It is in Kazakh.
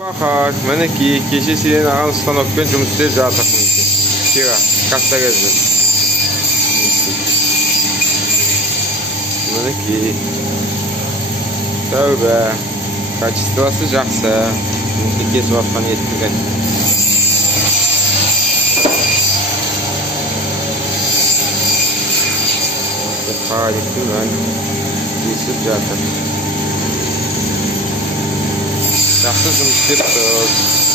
Bakar, mana kecha sen ağam stanokdan жұмыс істеп жатырмын екен. Кира, касса кезіп. Мінекей. Тәубә. Качествосы жақсы. Мінекей кесіп жатқан еттігі. Қарайықтың кесіп жатыр. Жақсы жұмыс істеп тұр.